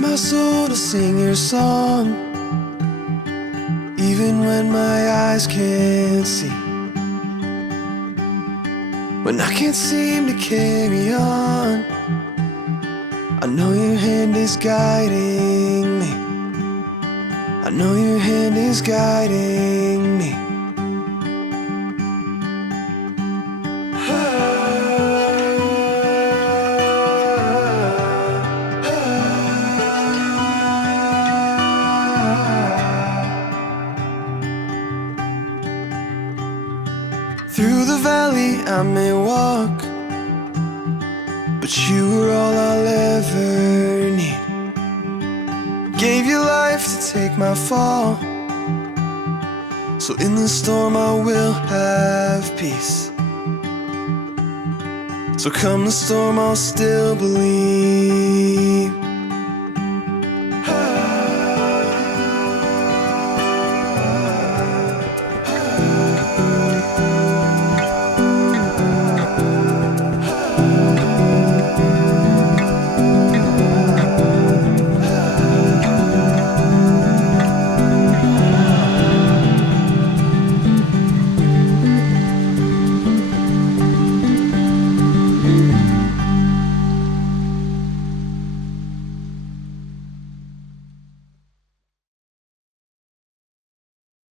my soul to sing your song, even when my eyes can't see. When I can't seem to carry on, I know your hand is guiding me. I know your hand is guiding me. Through the valley I may walk, but you are all I'll ever need. Gave your life to take my fall, so in the storm I will have peace. So come the storm, I'll still believe.